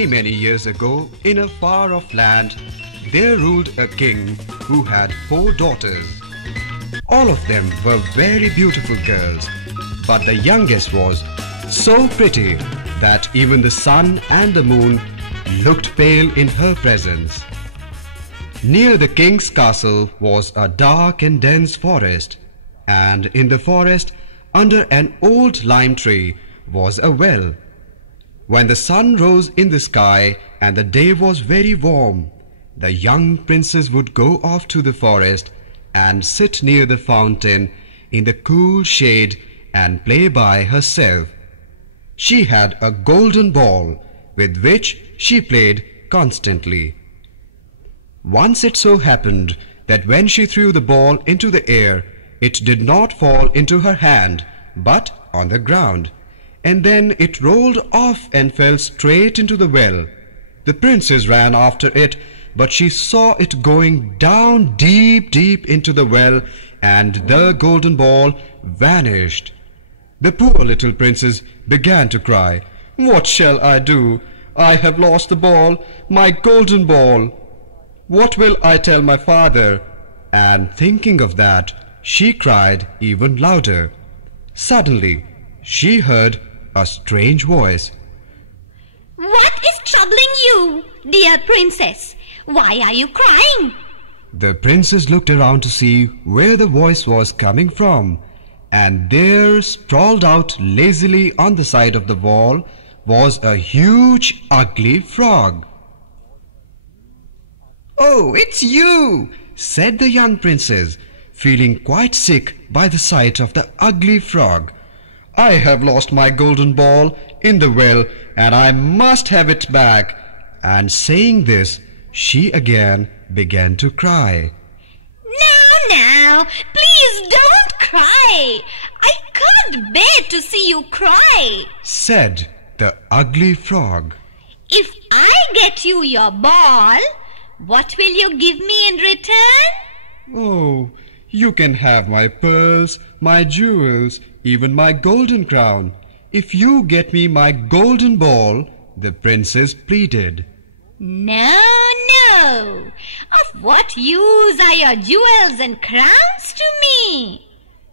Many, many years ago, in a far-off land, there ruled a king who had 4 daughters. All of them were very beautiful girls, but the youngest was so pretty that even the sun and the moon looked pale in her presence. Near the king's castle was a dark and dense forest, and in the forest, under an old lime tree, was a well. When the sun rose in the sky and the day was very warm, the young princess would go off to the forest and sit near the fountain in the cool shade and play by herself. She had a golden ball with which she played constantly. Once it so happened that when she threw the ball into the air, it did not fall into her hand, but on the ground, and then it rolled off and fell straight into the well. The princess ran after it, but she saw it going down deep, deep into the well, and the golden ball vanished. The poor little princess began to cry. "What shall I do? I have lost the ball, my golden ball. What will I tell my father?" And thinking of that, she cried even louder. Suddenly, she heard a strange voice. "What is troubling you, dear princess? Why are you crying?" The princess looked around to see where the voice was coming from, and there, sprawled out lazily on the side of the wall, was a huge, ugly frog. "Oh, it's you!" said the young princess, feeling quite sick by the sight of the ugly frog. "I have lost my golden ball in the well, and I must have it back." And saying this, she again began to cry. Now, please don't cry. I can't bear to see you cry," said the ugly frog. "If I get you your ball, what will you give me in return?" "Oh, you can have my pearls, my jewels, even my golden crown, if you get me my golden ball," the princess pleaded. No. Of what use are your jewels and crowns to me?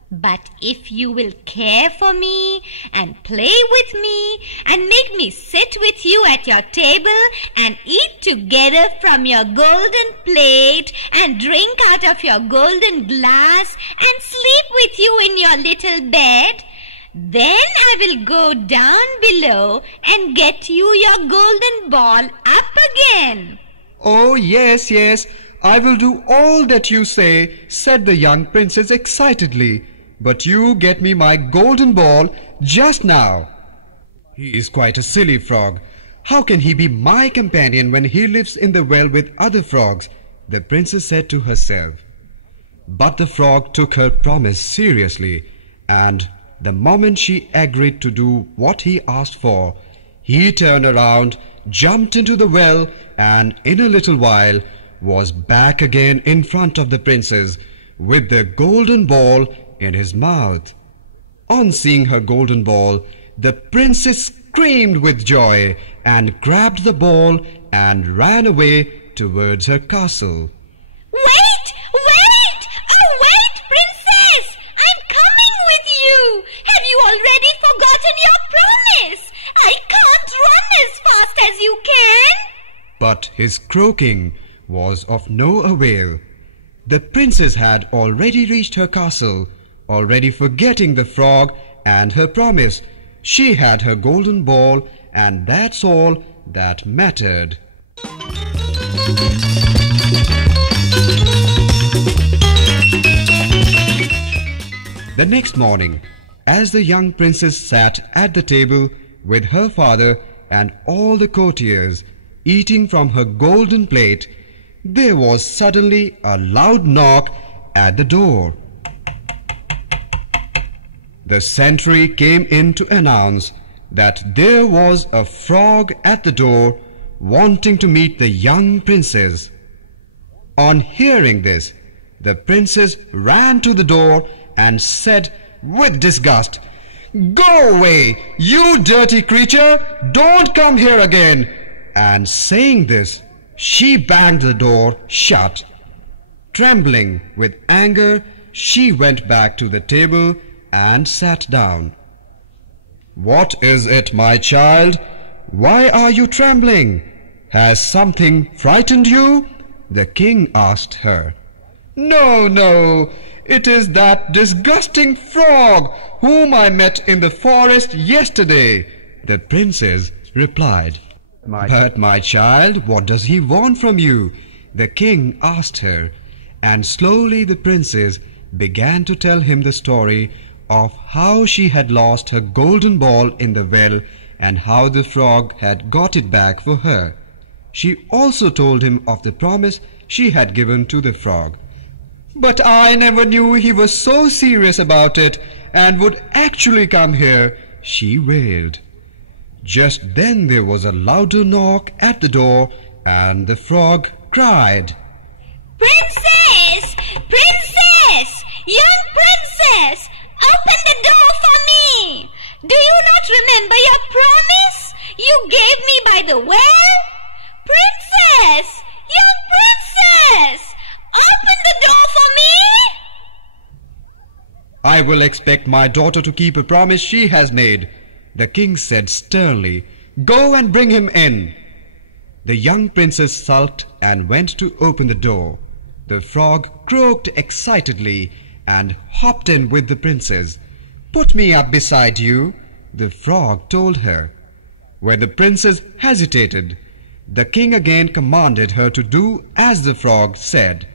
But if you will care for me and play with me and make me sit with you at your table and eat together from your golden plate and drink out of your golden glass and sleep with you in your little bed, then I will go down below and get you your golden ball up again." "Oh, yes, I will do all that you say," said the young princess excitedly. "But you get me my golden ball just now." "He is quite a silly frog. How can he be my companion when he lives in the well with other frogs?" the princess said to herself. But the frog took her promise seriously, and the moment she agreed to do what he asked for, he turned around, jumped into the well, and in a little while was back again in front of the princess with the golden ball in his mouth. On seeing her golden ball, the princess screamed with joy and grabbed the ball and ran away towards her castle. Wait! Oh, wait, princess! I'm coming with you! Have you already forgotten your promise? I can't run as fast as you can! But his croaking was of no avail. The princess had already reached her castle, already forgetting the frog and her promise. She had her golden ball, and that's all that mattered. The next morning, as the young princess sat at the table with her father and all the courtiers, eating from her golden plate, there was suddenly a loud knock at the door. The sentry came in to announce that there was a frog at the door wanting to meet the young princess. On hearing this, the princess ran to the door and said with disgust, "Go away, you dirty creature! Don't come here again!" And saying this, she banged the door shut. Trembling with anger, she went back to the table and sat down. "What is it, my child? Why are you trembling? Has something frightened you?" the king asked her. "No, no, it is that disgusting frog whom I met in the forest yesterday," the princess replied. "But my child, what does he want from you?" the king asked her, and slowly the princess began to tell him the story of how she had lost her golden ball in the well and how the frog had got it back for her. She also told him of the promise she had given to the frog. "But I never knew he was so serious about it and would actually come here," she wailed. Just then there was a louder knock at the door, and the frog cried, "Princess! Princess! Young princess! Open the door for me! Do you not remember your promise you gave me by the well? Princess! Young princess! Open the door for me!" "I will expect my daughter to keep a promise she has made," the king said sternly. "Go and bring him in." The young princess sulked and went to open the door. The frog croaked excitedly and hopped in with the princess. "Put me up beside you," the frog told her. When the princess hesitated, the king again commanded her to do as the frog said.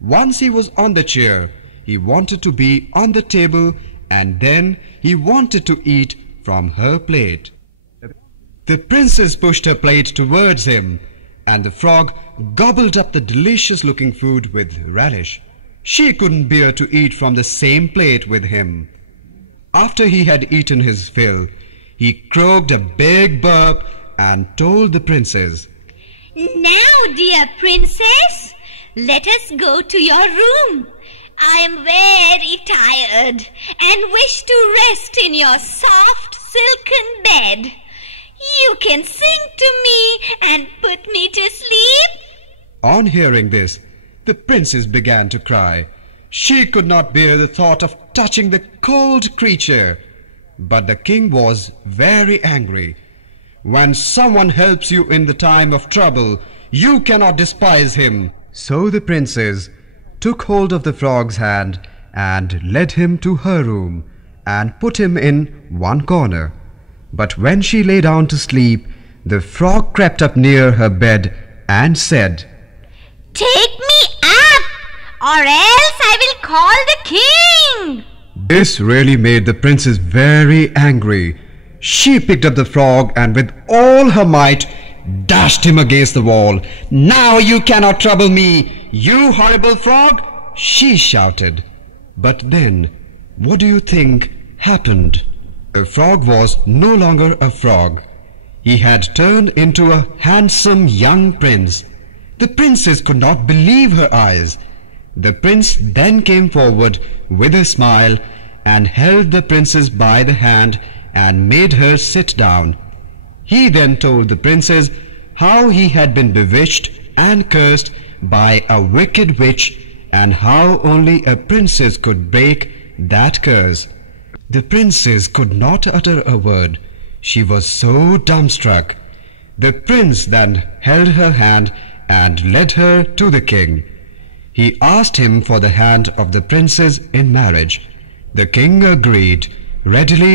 Once he was on the chair, he wanted to be on the table, and then he wanted to eat from her plate. The princess pushed her plate towards him, and the frog gobbled up the delicious-looking food with relish. She couldn't bear to eat from the same plate with him. After he had eaten his fill, he croaked a big burp and told the princess, "Now, dear princess, let us go to your room. I am very tired and wish to rest in your soft silken bed. You can sing to me and put me to sleep." On hearing this, the princess began to cry. She could not bear the thought of touching the cold creature. But the king was very angry. "When someone helps you in the time of trouble, you cannot despise him." So the princess took hold of the frog's hand and led him to her room and put him in one corner. But when she lay down to sleep, the frog crept up near her bed and said, "Take me up, or else I will call the king." This really made the princess very angry. She picked up the frog and with all her might dashed him against the wall. "Now you cannot trouble me, you horrible frog!" she shouted. But then, what do you think happened? The frog was no longer a frog. He had turned into a handsome young prince. The princess could not believe her eyes. The prince then came forward with a smile and held the princess by the hand and made her sit down. He then told the princess how he had been bewitched and cursed by a wicked witch and how only a princess could break that curse. The princess could not utter a word. She was so dumbstruck. The prince then held her hand and led her to the king. He asked him for the hand of the princess in marriage. The king agreed readily,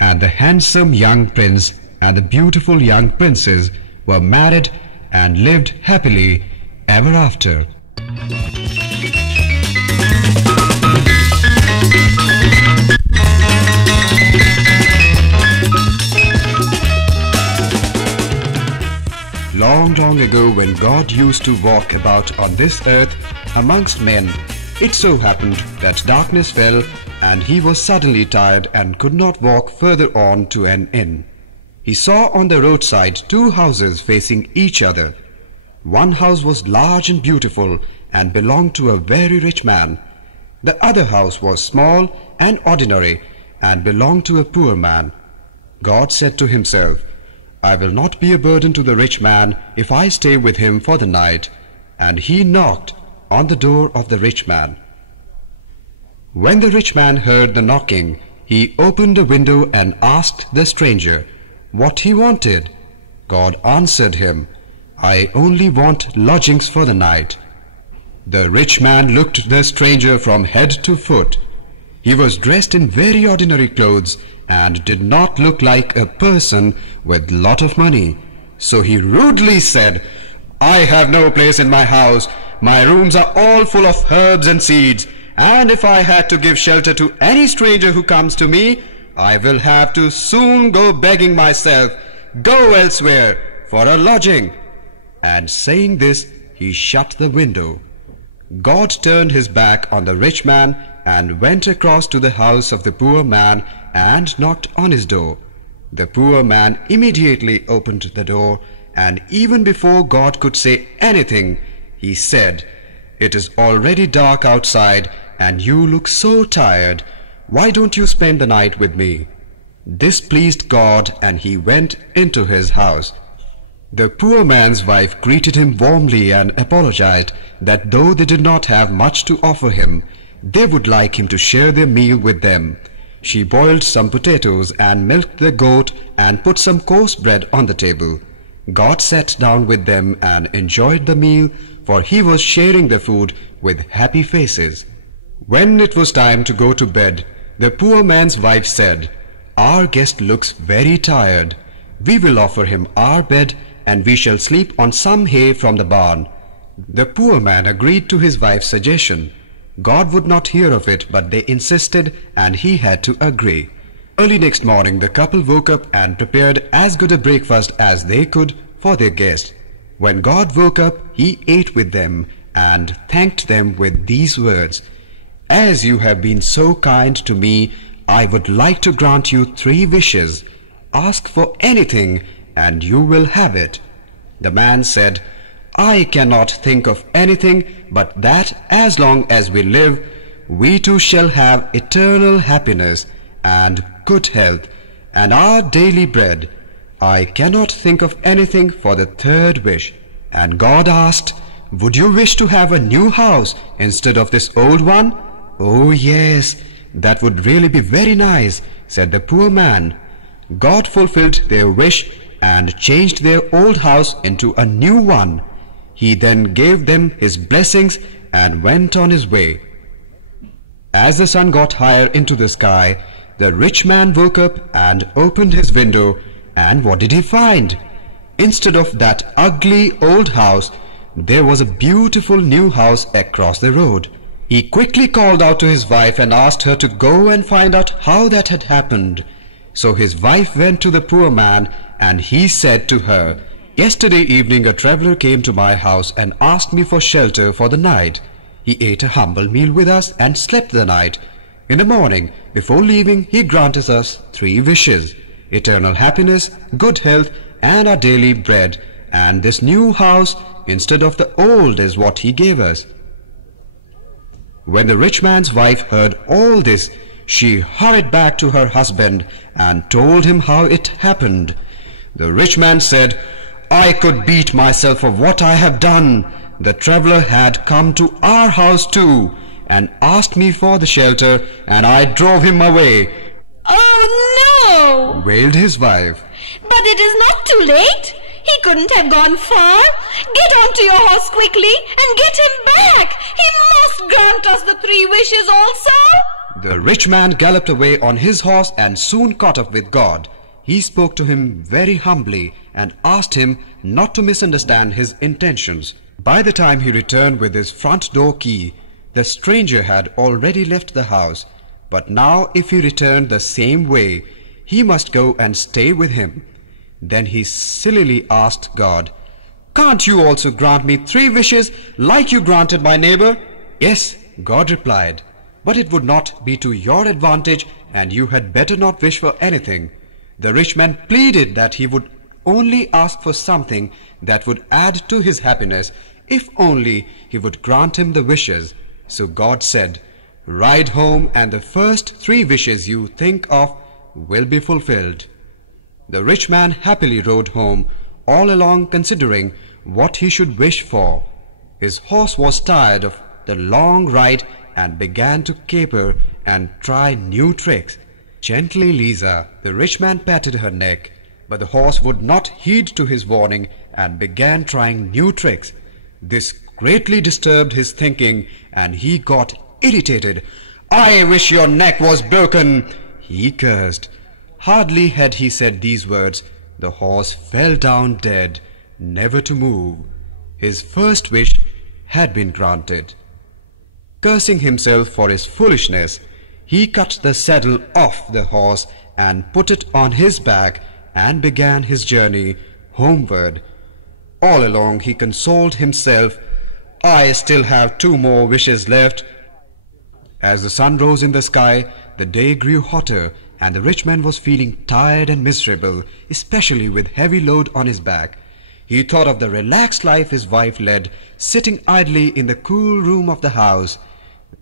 and the handsome young prince and the beautiful young princess were married and lived happily ever after. Long, long ago, when God used to walk about on this earth amongst men, it so happened that darkness fell, and he was suddenly tired and could not walk further on to an inn. He saw on the roadside two houses facing each other. One house was large and beautiful and belonged to a very rich man. The other house was small and ordinary and belonged to a poor man. God said to himself, I will not be a burden to the rich man if I stay with him for the night. And he knocked on the door of the rich man. When the rich man heard the knocking, he opened a window and asked the stranger what he wanted. God answered him, I only want lodgings for the night. The rich man looked the stranger from head to foot. He was dressed in very ordinary clothes and did not look like a person with lot of money. So he rudely said, I have no place in my house. My rooms are all full of herbs and seeds, and if I had to give shelter to any stranger who comes to me, I will have to soon go begging myself. Go elsewhere for a lodging. And saying this, he shut the window. God turned his back on the rich man and went across to the house of the poor man and knocked on his door. The poor man immediately opened the door, and even before God could say anything, he said, It is already dark outside and you look so tired. Why don't you spend the night with me? This pleased God, and he went into his house. The poor man's wife greeted him warmly and apologized that though they did not have much to offer him, they would like him to share their meal with them. She boiled some potatoes and milked the goat and put some coarse bread on the table. God sat down with them and enjoyed the meal, for he was sharing the food with happy faces. When it was time to go to bed, the poor man's wife said, Our guest looks very tired. We will offer him our bed, and we shall sleep on some hay from the barn. The poor man agreed to his wife's suggestion. God would not hear of it, but they insisted, and he had to agree. Early next morning, the couple woke up and prepared as good a breakfast as they could for their guest. When God woke up, he ate with them and thanked them with these words, As you have been so kind to me, I would like to grant you 3 wishes. Ask for anything, and you will have it. The man said, I cannot think of anything but that as long as we live, we too shall have eternal happiness and good health and our daily bread. I cannot think of anything for the 3rd wish. And God asked, Would you wish to have a new house instead of this old one? Oh yes, that would really be very nice, said the poor man. God fulfilled their wish and changed their old house into a new one. He then gave them his blessings and went on his way. As the sun got higher into the sky, the rich man woke up and opened his window, and what did he find? Instead of that ugly old house, there was a beautiful new house across the road. He quickly called out to his wife and asked her to go and find out how that had happened. So his wife went to the poor man, and he said to her, Yesterday evening a traveler came to my house and asked me for shelter for the night. He ate a humble meal with us and slept the night. In the morning, before leaving, he granted us 3 wishes: eternal happiness, good health, and our daily bread. And this new house instead of the old is what he gave us. When the rich man's wife heard all this, she hurried back to her husband and told him how it happened. The rich man said, I could beat myself for what I have done. The traveler had come to our house too and asked me for the shelter, and I drove him away. Oh no! Wailed his wife. But it is not too late. He couldn't have gone far. Get onto your horse quickly and get him back. He must grant us the 3 wishes also. The rich man galloped away on his horse and soon caught up with God. He spoke to him very humbly and asked him not to misunderstand his intentions. By the time he returned with his front door key, the stranger had already left the house. But now if he returned the same way, he must go and stay with him. Then he sillily asked God, Can't you also grant me 3 wishes like you granted my neighbor? Yes, God replied, but it would not be to your advantage, and you had better not wish for anything. The rich man pleaded that he would only ask for something that would add to his happiness, if only he would grant him the wishes. So God said, Ride home, and the first 3 wishes you think of will be fulfilled. The rich man happily rode home, all along considering what he should wish for. His horse was tired of the long ride and began to caper and try new tricks. Gently Lisa, the rich man, patted her neck, but the horse would not heed to his warning and began trying new tricks. This greatly disturbed his thinking, and he got irritated. "I wish your neck was broken," he cursed. Hardly had he said these words, the horse fell down dead, never to move. His first wish had been granted. Cursing himself for his foolishness, he cut the saddle off the horse and put it on his back and began his journey homeward. All along he consoled himself, "I still have 2 more wishes left." As the sun rose in the sky, the day grew hotter, and the rich man was feeling tired and miserable, especially with heavy load on his back. He thought of the relaxed life his wife led, sitting idly in the cool room of the house.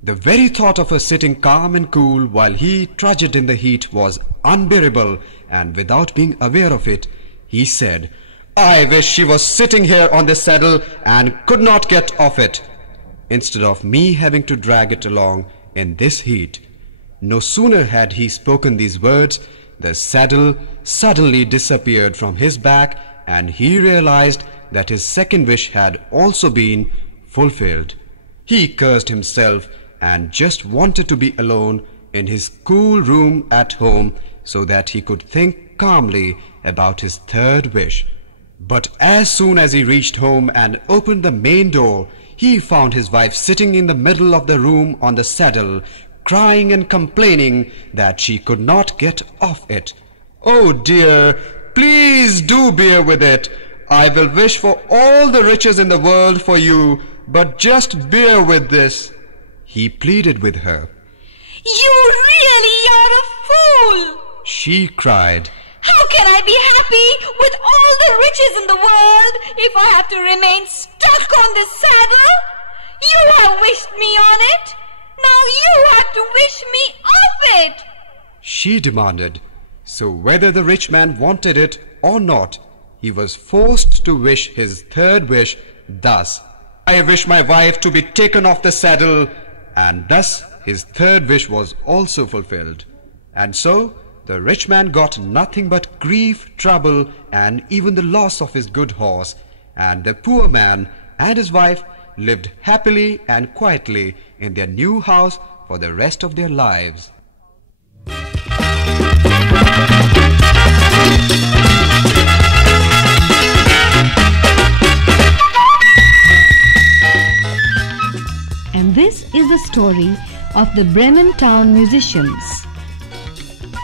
The very thought of her sitting calm and cool while he trudged in the heat was unbearable, and without being aware of it, he said, "I wish she was sitting here on this saddle and could not get off it, instead of me having to drag it along in this heat." No sooner had he spoken these words, the saddle suddenly disappeared from his back, and he realized that his second wish had also been fulfilled. He cursed himself and just wanted to be alone in his cool room at home so that he could think calmly about his third wish. But as soon as he reached home and opened the main door, he found his wife sitting in the middle of the room on the saddle, crying and complaining that she could not get off it. "Oh dear, please do bear with it. I will wish for all the riches in the world for you, but just bear with this," he pleaded with her. "You really are a fool!" she cried. "How can I be happy with all the riches in the world if I have to remain stuck on this saddle? You have wished me on it. Now you have to wish me off it," she demanded. So whether the rich man wanted it or not, he was forced to wish his third wish thus, "I wish my wife to be taken off the saddle," and thus his third wish was also fulfilled. And so the rich man got nothing but grief, trouble, and even the loss of his good horse, and the poor man and his wife lived happily and quietly in their new house for the rest of their lives. And this is the story of the Bremen town musicians.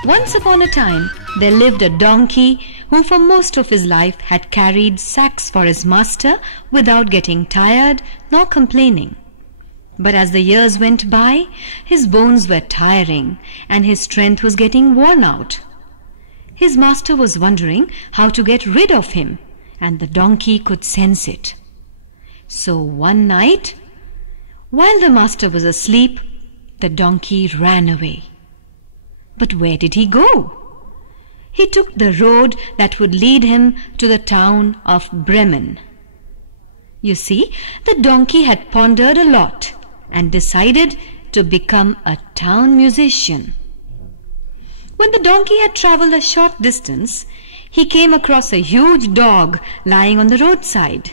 Once upon a time, there lived a donkey who for most of his life had carried sacks for his master without getting tired nor complaining. But as the years went by, his bones were tiring and his strength was getting worn out. His master was wondering how to get rid of him, and the donkey could sense it. So one night, while the master was asleep, the donkey ran away. But where did he go? He took the road that would lead him to the town of Bremen. You see, the donkey had pondered a lot and decided to become a town musician. When the donkey had traveled a short distance, he came across a huge dog lying on the roadside.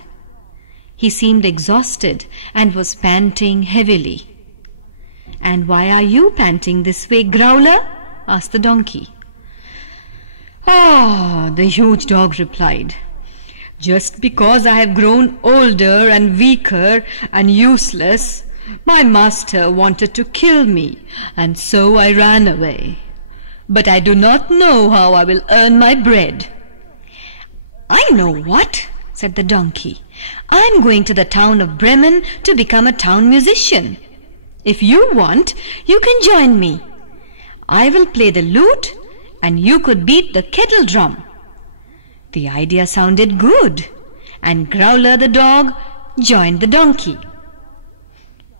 He seemed exhausted and was panting heavily. "And why are you panting this way, Growler?" asked the donkey. "Ah," the huge dog replied, "just because I have grown older and weaker and useless, my master wanted to kill me, and so I ran away. But I do not know how I will earn my bread." "I know what," said the donkey. "I'm going to the town of Bremen to become a town musician. If you want, you can join me. I will play the lute and you could beat the kettle drum." The idea sounded good, and Growler the dog joined the donkey.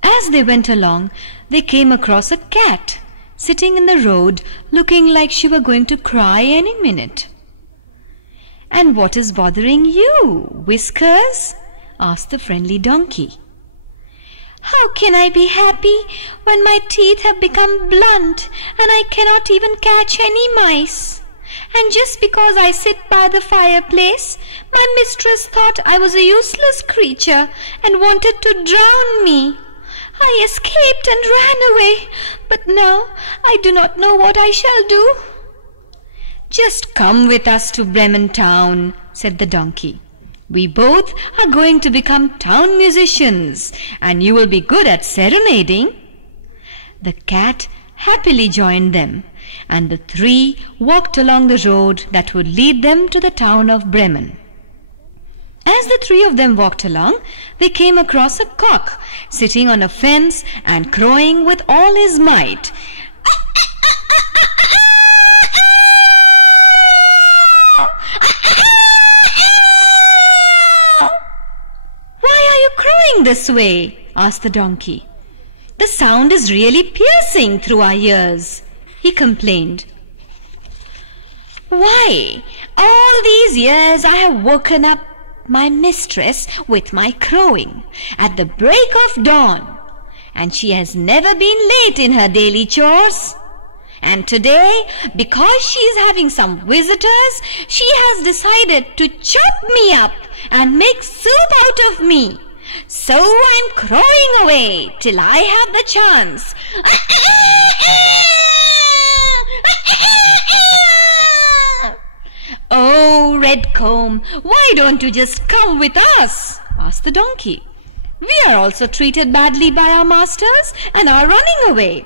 As they went along, they came across a cat sitting in the road looking like she were going to cry any minute. "And what is bothering you, Whiskers?" asked the friendly donkey. "How can I be happy when my teeth have become blunt and I cannot even catch any mice? And just because I sit by the fireplace, my mistress thought I was a useless creature and wanted to drown me. I escaped and ran away, but now I do not know what I shall do." "Just come with us to Bremen town," said the donkey. "We both are going to become town musicians, and you will be good at serenading." The cat happily joined them, and the three walked along the road that would lead them to the town of Bremen. As the three of them walked along, they came across a cock sitting on a fence and crowing with all his might. "Why are you crowing this way?" asked the donkey. "The sound is really piercing through our ears," he complained. "Why, all these years I have woken up my mistress with my crowing at the break of dawn, and she has never been late in her daily chores. And today, because she is having some visitors, she has decided to chop me up and make soup out of me. So I'm crowing away till I have the chance." "Oh, Redcomb, why don't you just come with us?" asked the donkey. "We are also treated badly by our masters and are running away.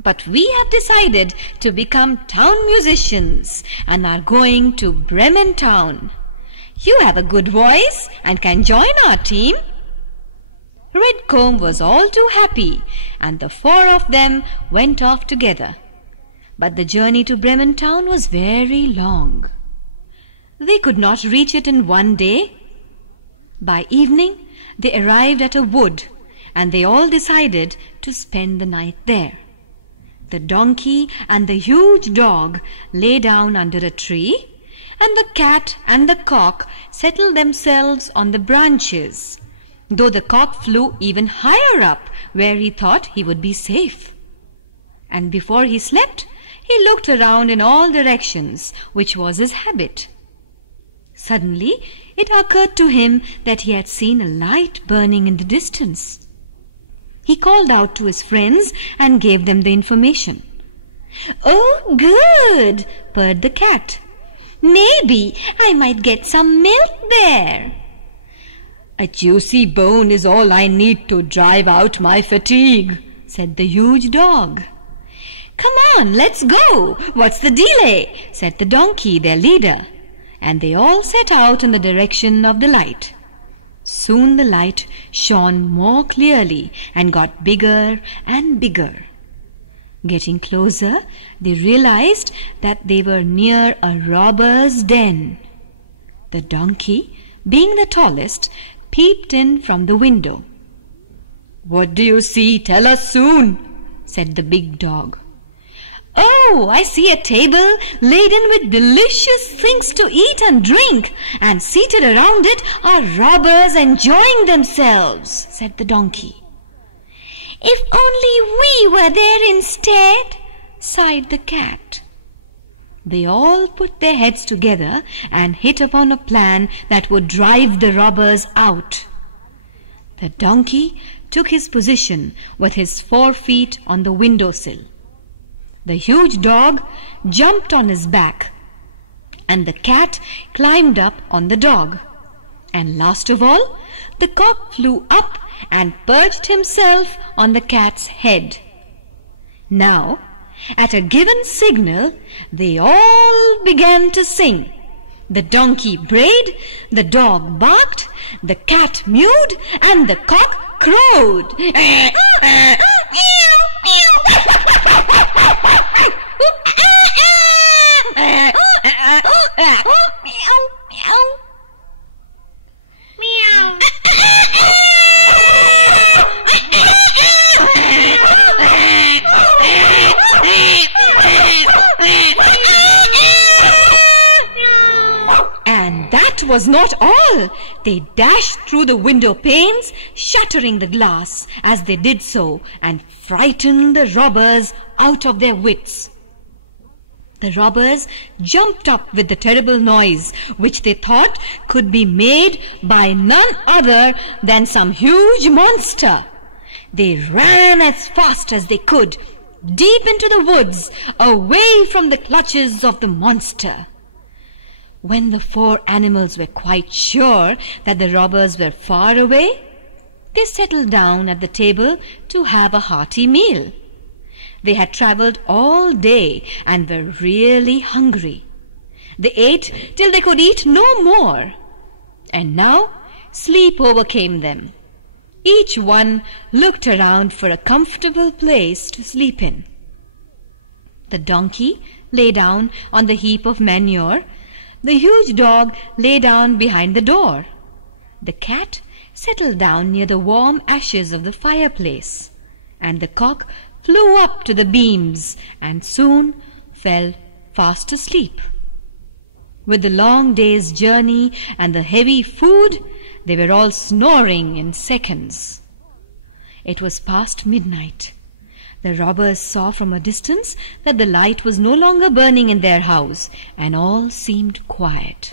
But we have decided to become town musicians and are going to Bremen town. You have a good voice and can join our team." Redcomb was all too happy, and the four of them went off together. But the journey to Bremen town was very long. They could not reach it in one day. By evening, they arrived at a wood, and they all decided to spend the night there. The donkey and the huge dog lay down under a tree, and the cat and the cock settled themselves on the branches, though the cock flew even higher up where he thought he would be safe. And before he slept, he looked around in all directions, which was his habit. Suddenly, it occurred to him that he had seen a light burning in the distance. He called out to his friends and gave them the information. "Oh, good," purred the cat. "Maybe I might get some milk there." "A juicy bone is all I need to drive out my fatigue," said the huge dog. "Come on, let's go. What's the delay?" said the donkey, their leader. And they all set out in the direction of the light. Soon the light shone more clearly and got bigger and bigger. Getting closer, they realized that they were near a robber's den. The donkey, being the tallest, peeped in from the window. "What do you see? Tell us soon," said the big dog. "Oh, I see a table laden with delicious things to eat and drink, and seated around it are robbers enjoying themselves," said the donkey. "If only we were there instead," sighed the cat. They all put their heads together and hit upon a plan that would drive the robbers out. The donkey took his position with his 4 feet on the windowsill. The huge dog jumped on his back, and the cat climbed up on the dog. And last of all, the cock flew up and perched himself on the cat's head. Now, at a given signal, they all began to sing. The donkey brayed, the dog barked, the cat mewed, and the cock crowed. was not all. They dashed through the window panes, shattering the glass as they did so, and frightened the robbers out of their wits. The robbers jumped up with the terrible noise, which they thought could be made by none other than some huge monster. They ran as fast as they could, deep into the woods, away from the clutches of the monster. When the four animals were quite sure that the robbers were far away, they settled down at the table to have a hearty meal. They had travelled all day and were really hungry. They ate till they could eat no more. And now sleep overcame them. Each one looked around for a comfortable place to sleep in. The donkey lay down on the heap of manure. The huge dog lay down behind the door. The cat settled down near the warm ashes of the fireplace. And the cock flew up to the beams and soon fell fast asleep. With the long day's journey and the heavy food, they were all snoring in seconds. It was past midnight. The robbers saw from a distance that the light was no longer burning in their house, and all seemed quiet.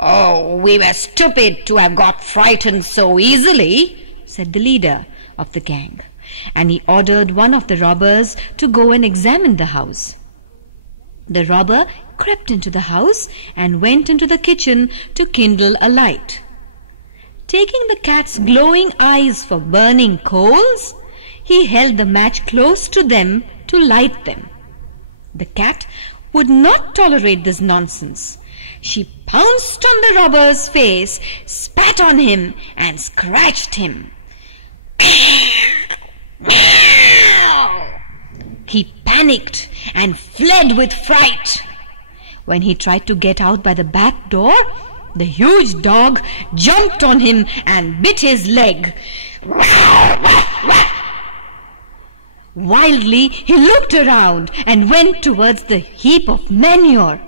"Oh, we were stupid to have got frightened so easily," said the leader of the gang, and he ordered one of the robbers to go and examine the house. The robber crept into the house and went into the kitchen to kindle a light. Taking the cat's glowing eyes for burning coals, he held the match close to them to light them. The cat would not tolerate this nonsense. She pounced on the robber's face, spat on him, and scratched him. He panicked and fled with fright. When he tried to get out by the back door, the huge dog jumped on him and bit his leg. Wildly, he looked around and went towards the heap of manure.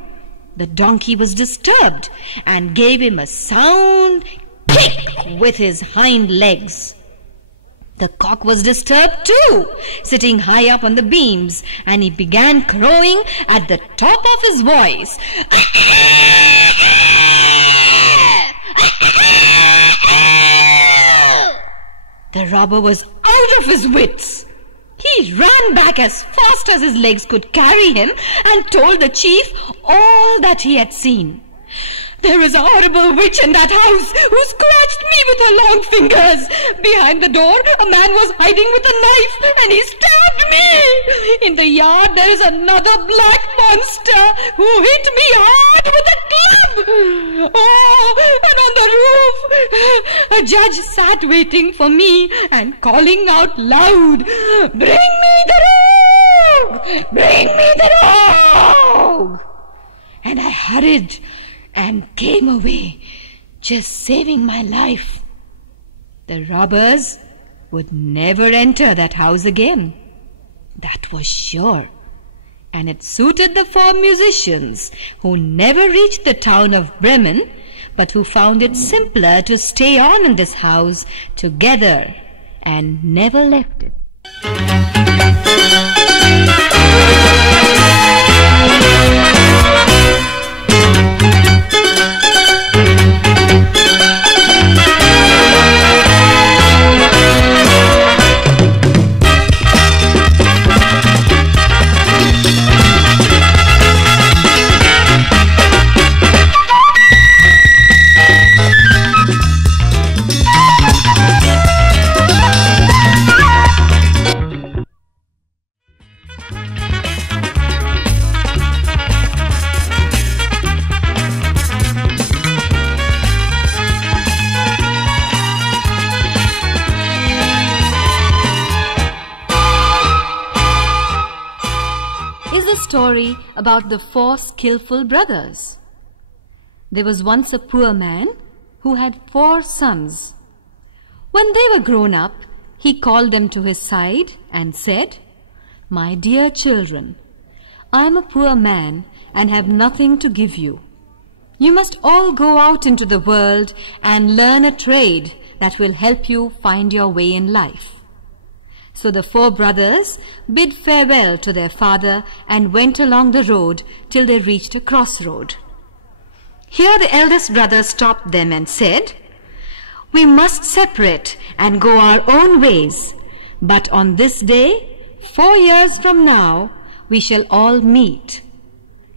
The donkey was disturbed and gave him a sound kick with his hind legs. The cock was disturbed too, sitting high up on the beams, and he began crowing at the top of his voice. The robber was out of his wits. He ran back as fast as his legs could carry him and told the chief all that he had seen. "There is a horrible witch in that house who scratched me with her long fingers. Behind the door, a man was hiding with a knife and he stabbed me. In the yard, there is another black monster who hit me hard with a club. Oh, and on the roof, a judge sat waiting for me and calling out loud, 'Bring me the rogue! Bring me the rogue!' And I hurried and came away, just saving my life." The robbers would never enter that house again. That was sure. And it suited the four musicians who never reached the town of Bremen, but who found it simpler to stay on in this house together and never left it. Story about the four skillful brothers. There was once a poor man who had 4 sons. When they were grown up, he called them to his side and said, "My dear children, I am a poor man and have nothing to give you. You must all go out into the world and learn a trade that will help you find your way in life." So the 4 brothers bid farewell to their father and went along the road till they reached a crossroad. Here the eldest brother stopped them and said, "We must separate and go our own ways, but on this day, 4 years from now, we shall all meet.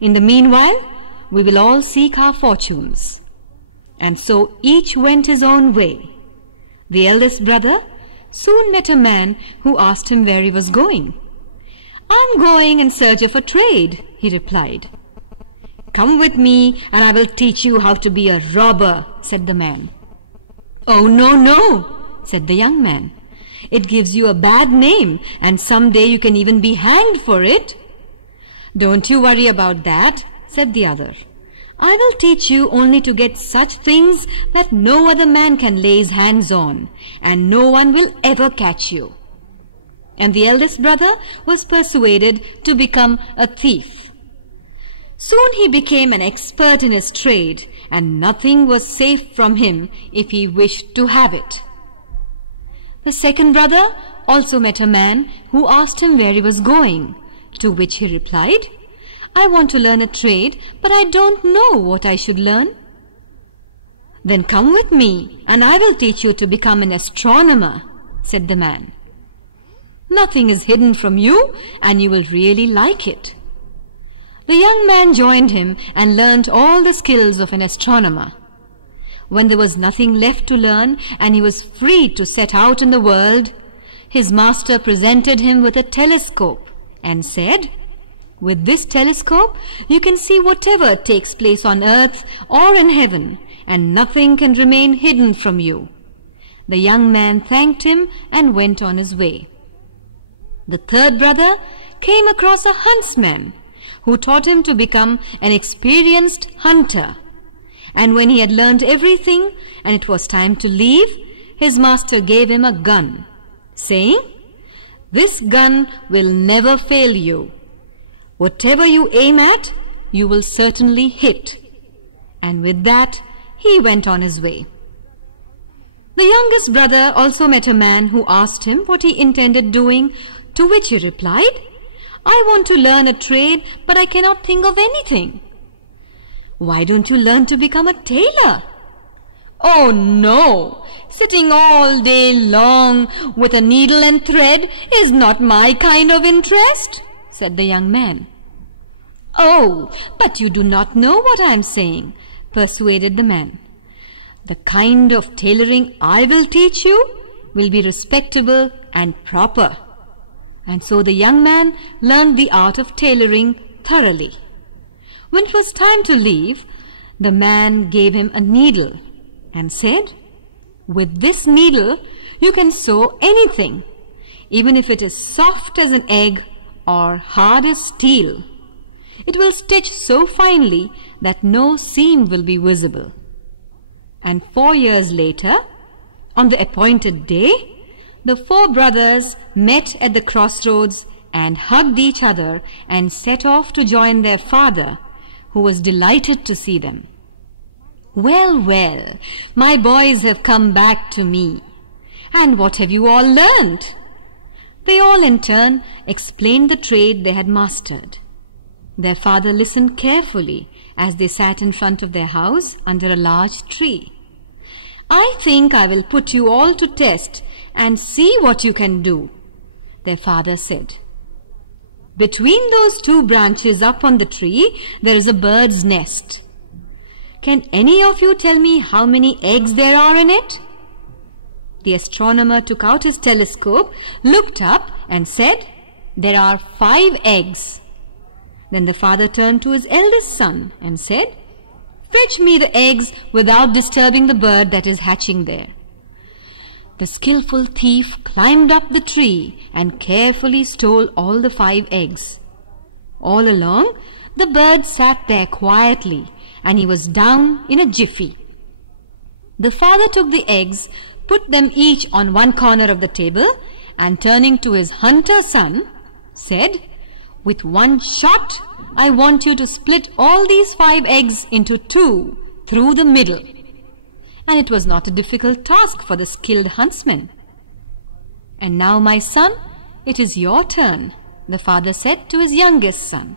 In the meanwhile, we will all seek our fortunes." And so each went his own way. The eldest brother soon met a man who asked him where he was going. "I'm going in search of a trade," he replied. "Come with me and I will teach you how to be a robber," said the man. "Oh, no, no," said the young man. "It gives you a bad name and someday you can even be hanged for it." "Don't you worry about that," said the other. "I will teach you only to get such things that no other man can lay his hands on, and no one will ever catch you." And the eldest brother was persuaded to become a thief. Soon he became an expert in his trade, and nothing was safe from him if he wished to have it. The second brother also met a man who asked him where he was going, to which he replied, "I want to learn a trade, but I don't know what I should learn." "Then come with me, and I will teach you to become an astronomer," said the man. "Nothing is hidden from you, and you will really like it." The young man joined him and learned all the skills of an astronomer. When there was nothing left to learn and he was free to set out in the world, his master presented him with a telescope and said, "With this telescope, you can see whatever takes place on earth or in heaven, and nothing can remain hidden from you." The young man thanked him and went on his way. The third brother came across a huntsman who taught him to become an experienced hunter. And when he had learned everything and it was time to leave, his master gave him a gun, saying, "This gun will never fail you. Whatever you aim at, you will certainly hit." And with that, he went on his way. The youngest brother also met a man who asked him what he intended doing, to which he replied, "I want to learn a trade, but I cannot think of anything." "Why don't you learn to become a tailor?" "Oh, no! Sitting all day long with a needle and thread is not my kind of interest," said the young man. "Oh, but you do not know what I am saying," persuaded the man. "The kind of tailoring I will teach you will be respectable and proper." And so the young man learned the art of tailoring thoroughly. When it was time to leave, the man gave him a needle and said, "With this needle, you can sew anything, even if it is soft as an egg or hard as steel. It will stitch so finely that no seam will be visible." And 4 years later, on the appointed day, the 4 brothers met at the crossroads and hugged each other and set off to join their father, who was delighted to see them. "Well, well, my boys have come back to me. And what have you all learned?" They all in turn explained the trade they had mastered. Their father listened carefully as they sat in front of their house under a large tree. "I think I will put you all to test and see what you can do," their father said. "Between those 2 branches up on the tree, there is a bird's nest. Can any of you tell me how many eggs there are in it?" The astronomer took out his telescope, looked up and said, "There are 5 eggs." Then the father turned to his eldest son and said, "Fetch me the eggs without disturbing the bird that is hatching there." The skillful thief climbed up the tree and carefully stole all the 5 eggs. All along, the bird sat there quietly, and he was down in a jiffy. The father took the eggs, put them each on one corner of the table, and turning to his hunter son, said, With one shot, I want you to split all these 5 eggs into 2 through the middle." And it was not a difficult task for the skilled huntsman. "And now, my son, it is your turn," the father said to his youngest son.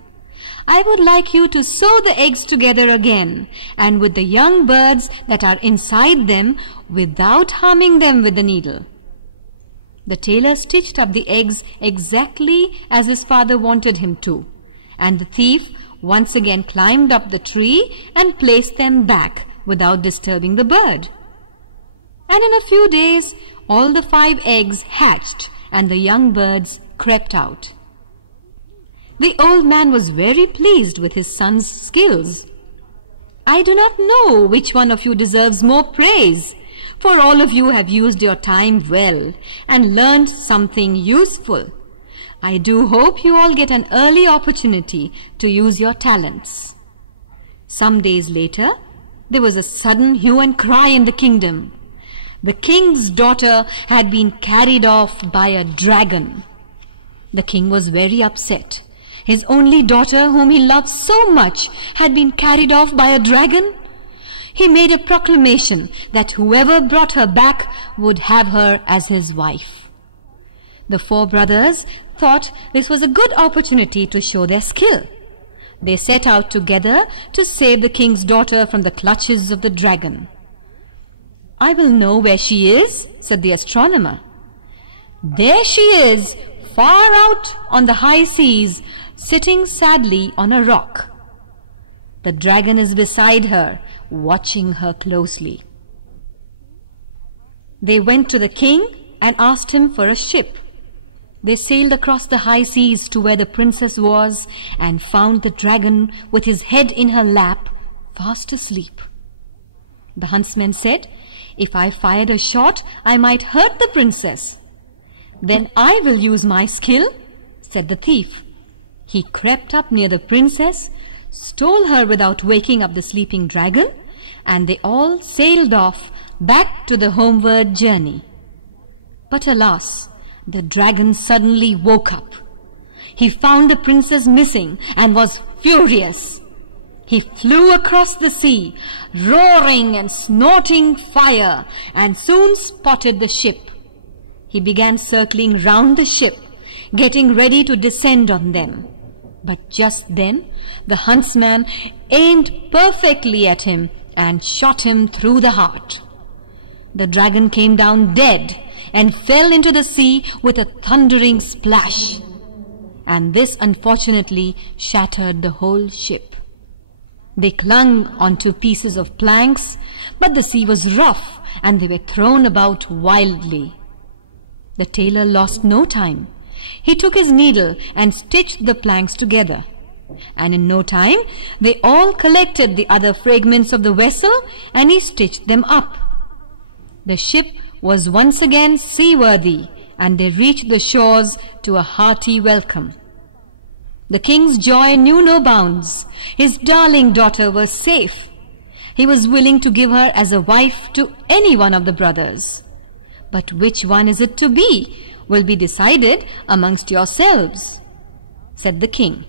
"I would like you to sew the eggs together again, and with the young birds that are inside them, without harming them with the needle." The tailor stitched up the eggs exactly as his father wanted him to, and the thief once again climbed up the tree and placed them back without disturbing the bird. And in a few days, all the 5 eggs hatched and the young birds crept out. The old man was very pleased with his son's skills. "I do not know which one of you deserves more praise, for all of you have used your time well and learned something useful. I do hope you all get an early opportunity to use your talents." Some days later, there was a sudden hue and cry in the kingdom. The king's daughter had been carried off by a dragon. The king was very upset. His only daughter, whom he loved so much, had been carried off by a dragon. He made a proclamation that whoever brought her back would have her as his wife. The 4 brothers thought this was a good opportunity to show their skill. They set out together to save the king's daughter from the clutches of the dragon. "I will know where she is," said the astronomer. "There she is, far out on the high seas, sitting sadly on a rock. The dragon is beside her, watching her closely." They went to the king and asked him for a ship. They sailed across the high seas to where the princess was and found the dragon with his head in her lap, fast asleep. The huntsman said, "If I fired a shot, I might hurt the princess." "Then I will use my skill," said the thief. He crept up near the princess, stole her without waking up the sleeping dragon, and they all sailed off back to the homeward journey. But alas, the dragon suddenly woke up. He found the princess missing and was furious. He flew across the sea, roaring and snorting fire, and soon spotted the ship. He began circling round the ship, getting ready to descend on them. But just then, the huntsman aimed perfectly at him and shot him through the heart. The dragon came down dead and fell into the sea with a thundering splash. And this unfortunately shattered the whole ship. They clung onto pieces of planks, but the sea was rough and they were thrown about wildly. The tailor lost no time. He took his needle and stitched the planks together. And in no time, they all collected the other fragments of the vessel and he stitched them up. The ship was once again seaworthy and they reached the shores to a hearty welcome. The king's joy knew no bounds. His darling daughter was safe. He was willing to give her as a wife to any one of the brothers. But which one is it to be will be decided amongst yourselves, said the king.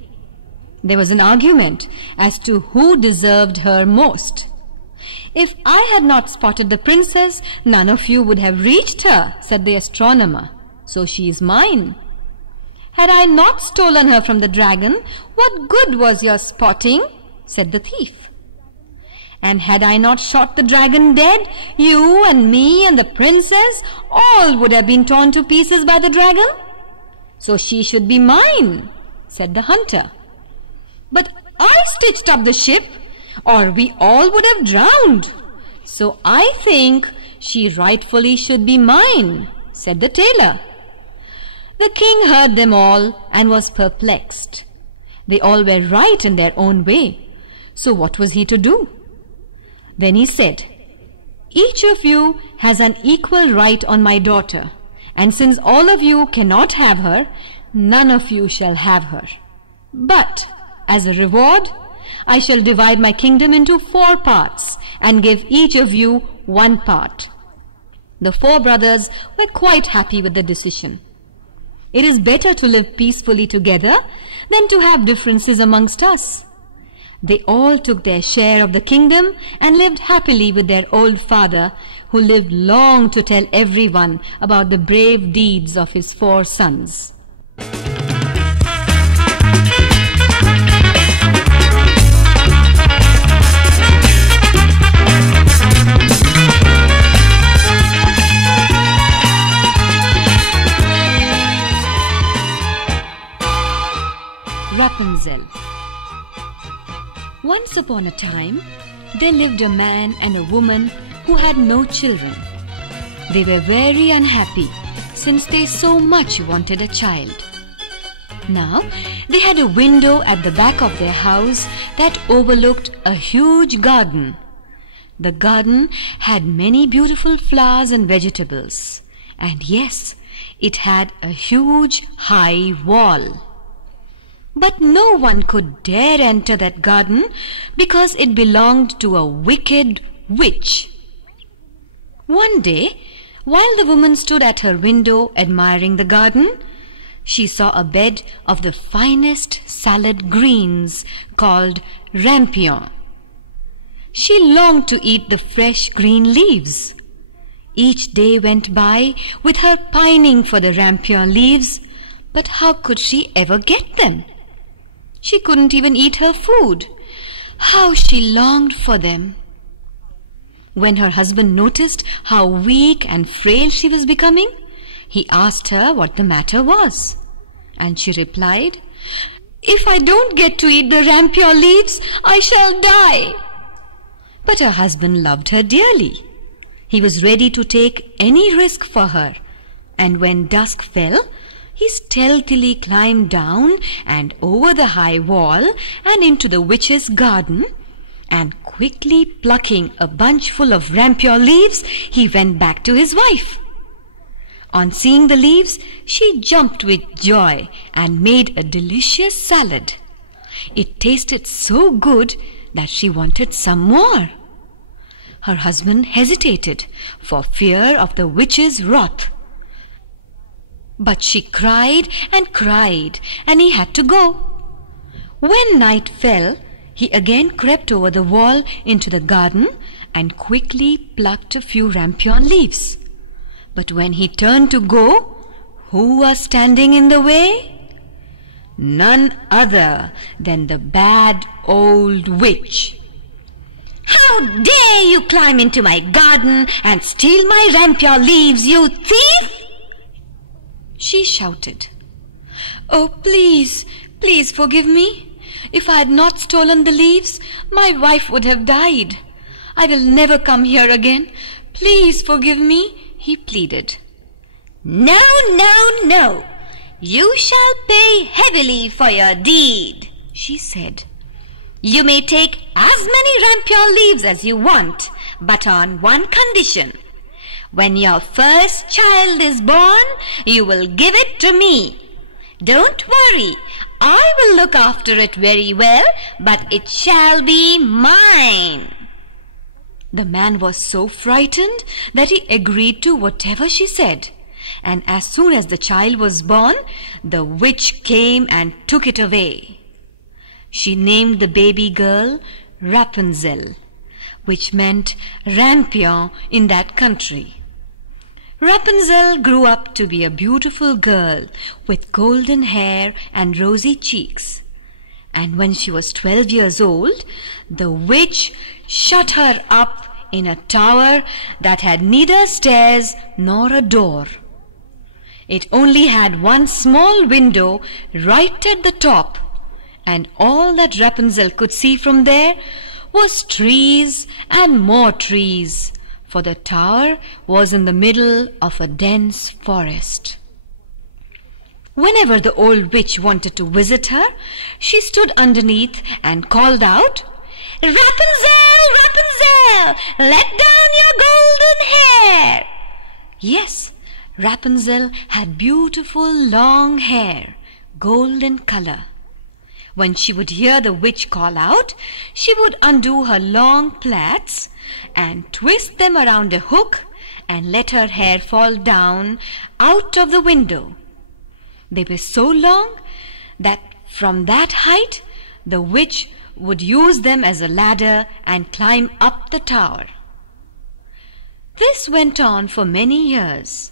There was an argument as to who deserved her most. If I had not spotted the princess, none of you would have reached her, said the astronomer. So she is mine. Had I not stolen her from the dragon, what good was your spotting, said the thief. And had I not shot the dragon dead, you and me and the princess all would have been torn to pieces by the dragon. So she should be mine, said the hunter. But I stitched up the ship, or we all would have drowned. So I think she rightfully should be mine, said the tailor. The king heard them all and was perplexed. They all were right in their own way. So what was he to do? Then he said, each of you has an equal right on my daughter, and since all of you cannot have her, none of you shall have her. But as a reward, I shall divide my kingdom into 4 parts and give each of you 1 part. The 4 brothers were quite happy with the decision. It is better to live peacefully together than to have differences amongst us. They all took their share of the kingdom and lived happily with their old father, who lived long to tell everyone about the brave deeds of his 4 sons. Rapunzel. Once upon a time, there lived a man and a woman who had no children. They were very unhappy since they so much wanted a child. Now, they had a window at the back of their house that overlooked a huge garden. The garden had many beautiful flowers and vegetables. And yes, it had a huge high wall. But no one could dare enter that garden because it belonged to a wicked witch. One day, while the woman stood at her window admiring the garden, she saw a bed of the finest salad greens called rampion. She longed to eat the fresh green leaves. Each day went by with her pining for the rampion leaves, but how could she ever get them? She couldn't even eat her food. How she longed for them. When her husband noticed how weak and frail she was becoming, he asked her what the matter was. And she replied, "If I don't get to eat the rampion leaves, I shall die." But her husband loved her dearly. He was ready to take any risk for her. And when dusk fell, he stealthily climbed down and over the high wall and into the witch's garden, and quickly plucking a bunch full of rampion leaves, he went back to his wife. On seeing the leaves, she jumped with joy and made a delicious salad. It tasted so good that she wanted some more. Her husband hesitated for fear of the witch's wrath. But she cried, and he had to go. When night fell, he again crept over the wall into the garden and quickly plucked a few rampion leaves. But when he turned to go, who was standing in the way? None other than the bad old witch. "How dare you climb into my garden and steal my rampion leaves, you thief!" she shouted. "Oh, please, please forgive me. If I had not stolen the leaves, my wife would have died. I will never come here again. Please forgive me," he pleaded. "No, no, no. You shall pay heavily for your deed," she said. "You may take as many rampion leaves as you want, but on one condition. When your first child is born, you will give it to me. Don't worry, I will look after it very well, but it shall be mine." The man was so frightened that he agreed to whatever she said. And as soon as the child was born, the witch came and took it away. She named the baby girl Rapunzel, which meant rampion in that country. Rapunzel grew up to be a beautiful girl with golden hair and rosy cheeks. And when she was 12 years old, the witch shut her up in a tower that had neither stairs nor a door. It only had one small window right at the top, and all that Rapunzel could see from there was trees and more trees, for the tower was in the middle of a dense forest. Whenever the old witch wanted to visit her, she stood underneath and called out, "Rapunzel, Rapunzel, let down your golden hair." Yes, Rapunzel had beautiful long hair, golden color. When she would hear the witch call out, she would undo her long plaits and twist them around a hook and let her hair fall down out of the window. They were so long that from that height the witch would use them as a ladder and climb up the tower. This went on for many years.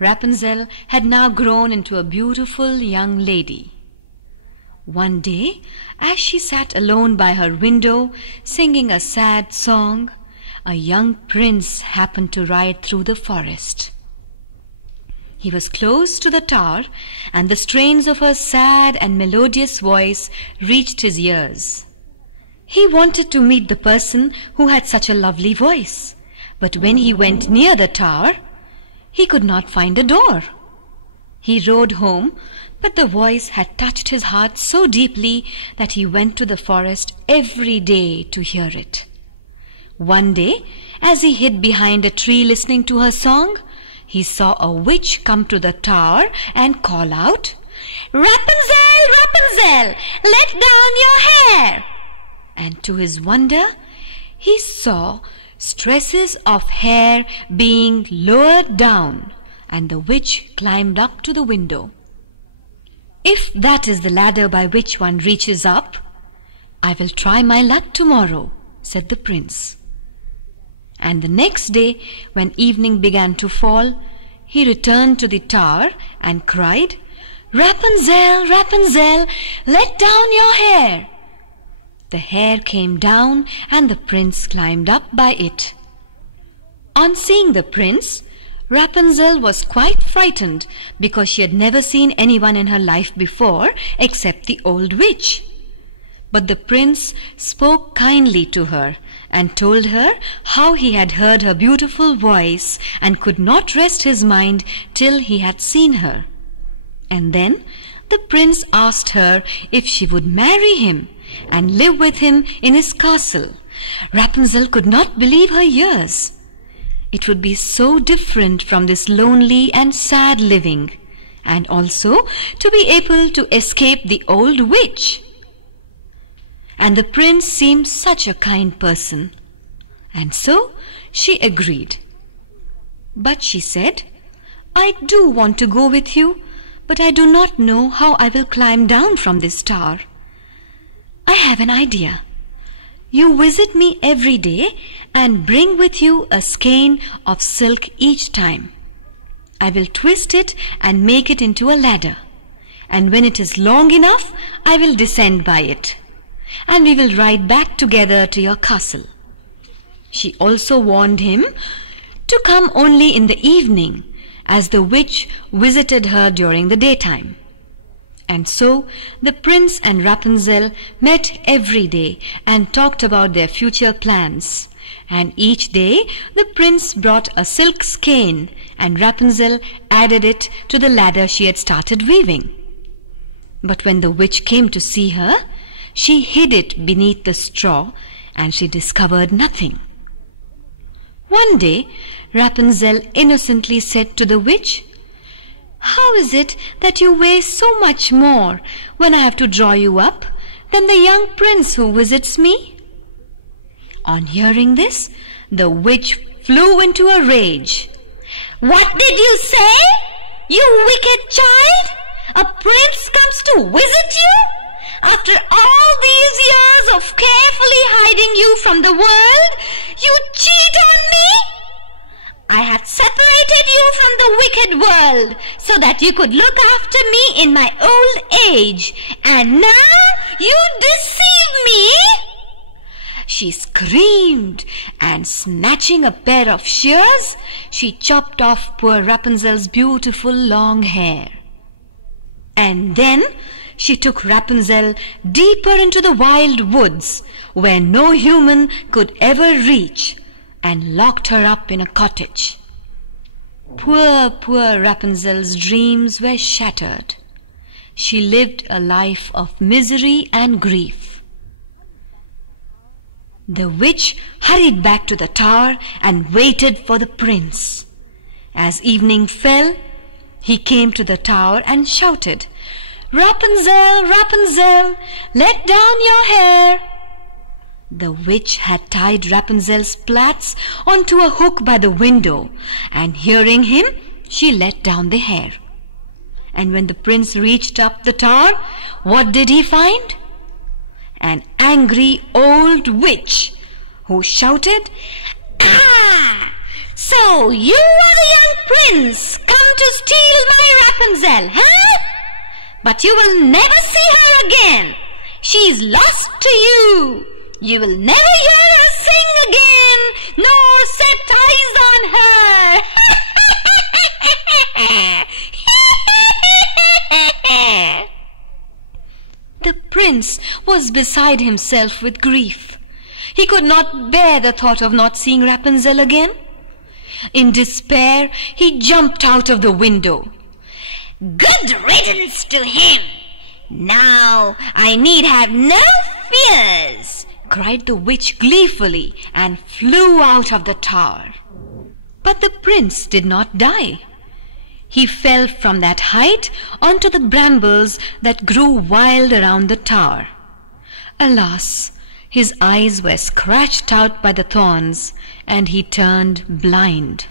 Rapunzel had now grown into a beautiful young lady. One day, as she sat alone by her window singing a sad song, a young prince happened to ride through the forest. He was close to the tower, and the strains of her sad and melodious voice reached his ears. He wanted to meet the person who had such a lovely voice, but when he went near the tower, he could not find a door. He rode home, but the voice had touched his heart so deeply that he went to the forest every day to hear it. One day, as he hid behind a tree listening to her song, he saw a witch come to the tower and call out, "Rapunzel, Rapunzel, let down your hair!" And to his wonder, he saw stresses of hair being lowered down, and the witch climbed up to the window. "If that is the ladder by which one reaches up, I will try my luck tomorrow," said the prince. And the next day, when evening began to fall, he returned to the tower and cried, "Rapunzel, Rapunzel, let down your hair!" The hair came down, and the prince climbed up by it. On seeing the prince, Rapunzel was quite frightened because she had never seen anyone in her life before except the old witch. But the prince spoke kindly to her and told her how he had heard her beautiful voice and could not rest his mind till he had seen her. And then the prince asked her if she would marry him and live with him in his castle. Rapunzel could not believe her ears. It would be so different from this lonely and sad living, and also to be able to escape the old witch. And the prince seemed such a kind person, and so she agreed. But she said, "I do want to go with you, but I do not know how I will climb down from this tower. I have an idea. You visit me every day and bring with you a skein of silk each time. I will twist it and make it into a ladder, and when it is long enough, I will descend by it, and we will ride back together to your castle." She also warned him to come only in the evening, as the witch visited her during the daytime. And so the prince and Rapunzel met every day and talked about their future plans. And each day the prince brought a silk skein, and Rapunzel added it to the ladder she had started weaving. But when the witch came to see her, she hid it beneath the straw, and she discovered nothing. One day Rapunzel innocently said to the witch, "How is it that you weigh so much more when I have to draw you up than the young prince who visits me?" On hearing this, the witch flew into a rage. "What did you say? You wicked child! A prince comes to visit you? After all these years of carefully hiding you from the world, you cheat on me? I had separated you from the wicked world so that you could look after me in my old age, and now you deceive me!" She screamed, and snatching a pair of shears, she chopped off poor Rapunzel's beautiful long hair. And then she took Rapunzel deeper into the wild woods, where no human could ever reach, and locked her up in a cottage. Poor Rapunzel's dreams were shattered. She lived a life of misery and grief. The witch hurried back to the tower and waited for the prince. As evening fell, he came to the tower and shouted, "Rapunzel, Rapunzel, let down your hair!" The witch had tied Rapunzel's plaits onto a hook by the window, and hearing him, she let down the hair. And when the prince reached up the tower, what did he find? An angry old witch who shouted, "Ah! So you are the young prince come to steal my Rapunzel, huh? But you will never see her again. She's lost to you. You will never hear her sing again, nor set eyes on her." The prince was beside himself with grief. He could not bear the thought of not seeing Rapunzel again. In despair, he jumped out of the window. "Good riddance to him! Now I need have no fears!" cried the witch gleefully, and flew out of the tower. But the prince did not die. He fell from that height onto the brambles that grew wild around the tower. Alas, his eyes were scratched out by the thorns, and he turned blind.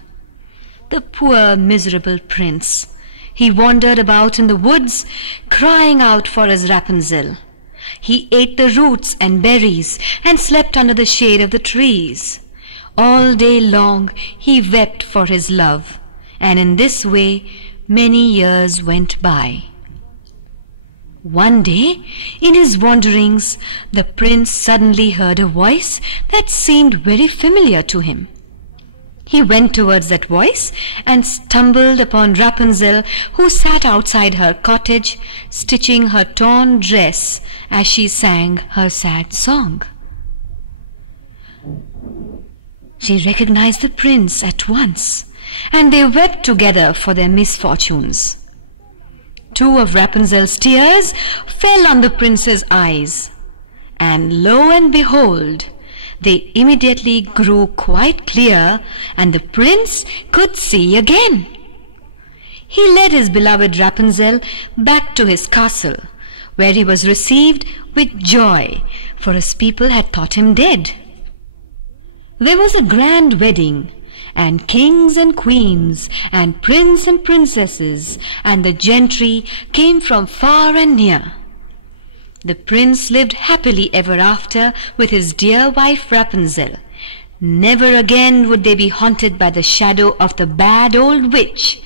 The poor miserable prince! He wandered about in the woods, crying out for his Rapunzel. He ate the roots and berries and slept under the shade of the trees. All day long he wept for his love, and in this way many years went by. One day, in his wanderings, the prince suddenly heard a voice that seemed very familiar to him. He went towards that voice and stumbled upon Rapunzel, who sat outside her cottage, stitching her torn dress as she sang her sad song. She recognized the prince at once, and they wept together for their misfortunes. Two of Rapunzel's tears fell on the prince's eyes, and lo and behold, they immediately grew quite clear, and the prince could see again. He led his beloved Rapunzel back to his castle, where he was received with joy, for his people had thought him dead. There was a grand wedding, and kings and queens, and prince and princesses, and the gentry came from far and near. The prince lived happily ever after with his dear wife Rapunzel. Never again would they be haunted by the shadow of the bad old witch.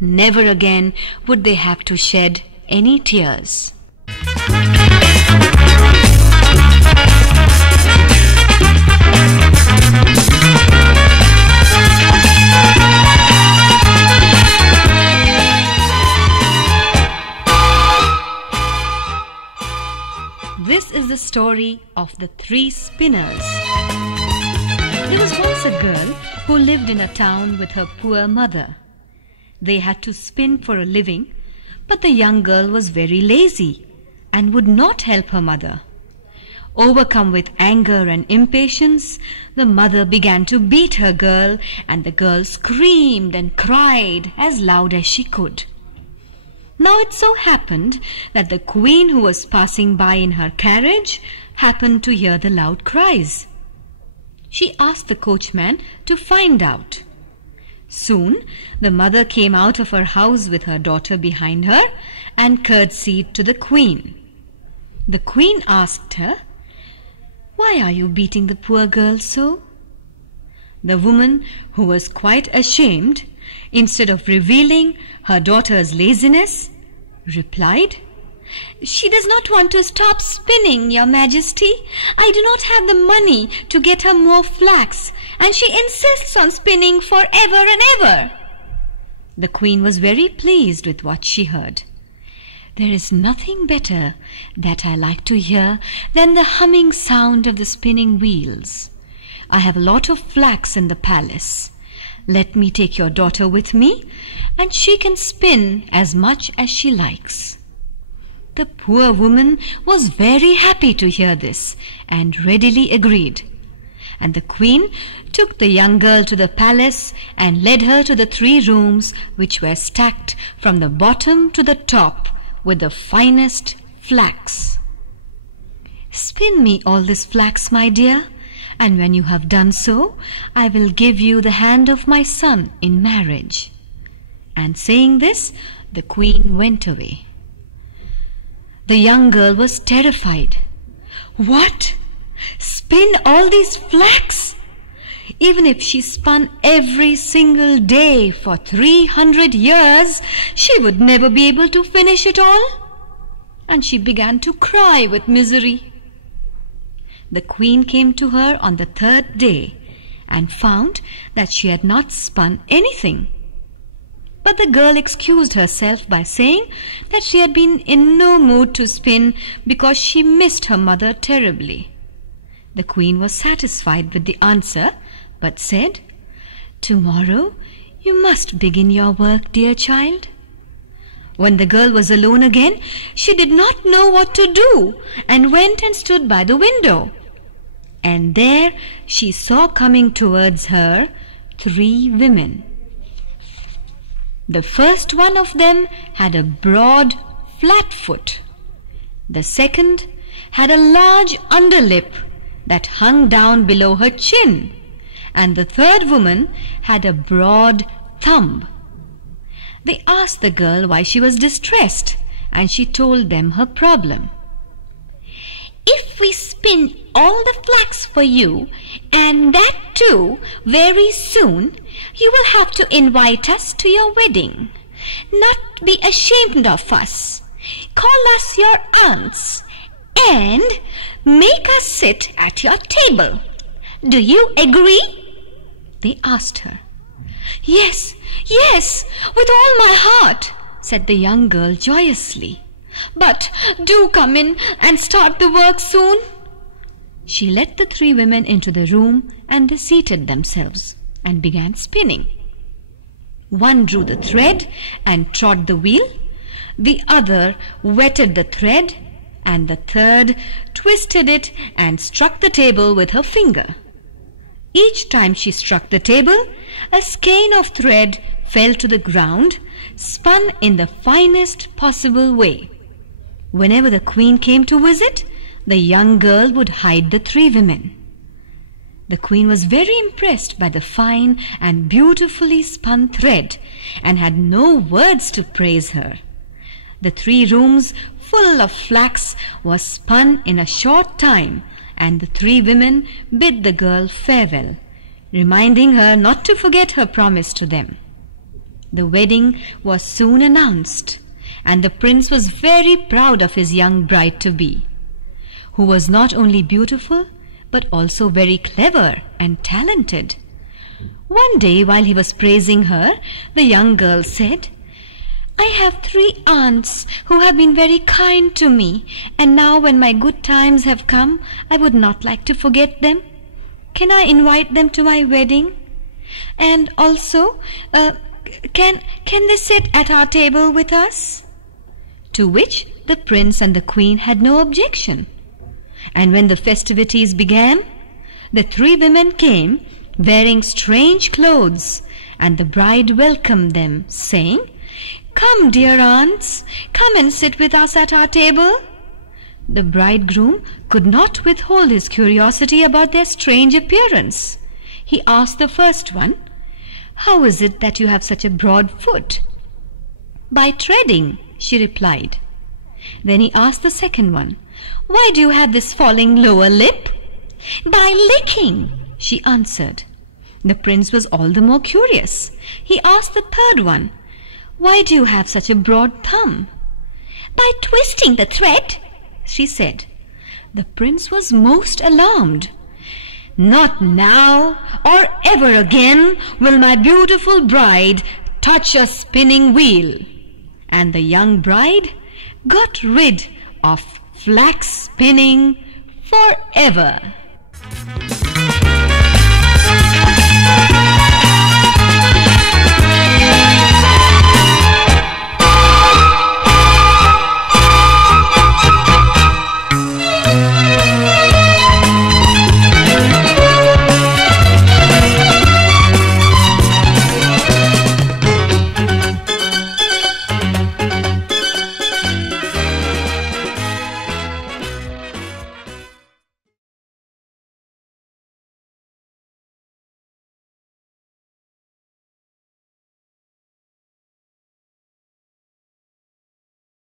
Never again would they have to shed any tears. This is the story of the three spinners. There was once a girl who lived in a town with her poor mother. They had to spin for a living, but the young girl was very lazy and would not help her mother. Overcome with anger and impatience, the mother began to beat her girl, and the girl screamed and cried as loud as she could. Now it so happened that the queen, who was passing by in her carriage, happened to hear the loud cries. She asked the coachman to find out. Soon the mother came out of her house with her daughter behind her and curtsied to the queen. The queen asked her, "Why are you beating the poor girl so?" The woman, who was quite ashamed, instead of revealing her daughter's laziness, replied, "She does not want to stop spinning, Your Majesty. I do not have the money to get her more flax, and she insists on spinning forever and ever." The queen was very pleased with what she heard. "There is nothing better that I like to hear than the humming sound of the spinning wheels. I have a lot of flax in the palace. Let me take your daughter with me, and she can spin as much as she likes." The poor woman was very happy to hear this, and readily agreed. And the queen took the young girl to the palace and led her to the 3 rooms, which were stacked from the bottom to the top with the finest flax. "Spin me all this flax, my dear, and when you have done so, I will give you the hand of my son in marriage." And saying this, the queen went away. The young girl was terrified. What? Spin all these flax? Even if she spun every single day for 300 years, she would never be able to finish it all. And she began to cry with misery. The queen came to her on the 3rd day and found that she had not spun anything. But the girl excused herself by saying that she had been in no mood to spin because she missed her mother terribly. The queen was satisfied with the answer, but said, "Tomorrow you must begin your work, dear child." When the girl was alone again, she did not know what to do and went and stood by the window. And there she saw coming towards her 3 women. The first one of them had a broad, flat foot. The second had a large underlip that hung down below her chin. And the third woman had a broad thumb. They asked the girl why she was distressed, and she told them her problem. "If we spin all the flax for you, and that too very soon, you will have to invite us to your wedding. Not be ashamed of us. Call us your aunts and make us sit at your table. Do you agree?" They asked her. "Yes, yes, with all my heart," said the young girl joyously. "But do come in and start the work soon." She let the 3 women into the room, and they seated themselves and began spinning. One drew the thread and trod the wheel, the other wetted the thread, and the third twisted it and struck the table with her finger. Each time she struck the table, a skein of thread fell to the ground, spun in the finest possible way. Whenever the queen came to visit, the young girl would hide the 3 women. The queen was very impressed by the fine and beautifully spun thread and had no words to praise her. The 3 rooms full of flax was spun in a short time, and the 3 women bid the girl farewell, reminding her not to forget her promise to them. The wedding was soon announced, and the prince was very proud of his young bride-to-be, who was not only beautiful but also very clever and talented. One day, while he was praising her, the young girl said, "I have 3 aunts who have been very kind to me, and now when my good times have come, I would not like to forget them. Can I invite them to my wedding? And also, can they sit at our table with us?" To which the prince and the queen had no objection. And when the festivities began, the 3 women came wearing strange clothes, and the bride welcomed them, saying, "Come, dear aunts, come and sit with us at our table." The bridegroom could not withhold his curiosity about their strange appearance. He asked the first one, "How is it that you have such a broad foot?" "By treading," she replied. Then he asked the second one, "Why do you have this falling lower lip?" "By licking," she answered. The prince was all the more curious. He asked the third one, "Why do you have such a broad thumb?" "By twisting the thread," she said. The prince was most alarmed. "Not now or ever again will my beautiful bride touch a spinning wheel." And the young bride got rid of flax spinning forever.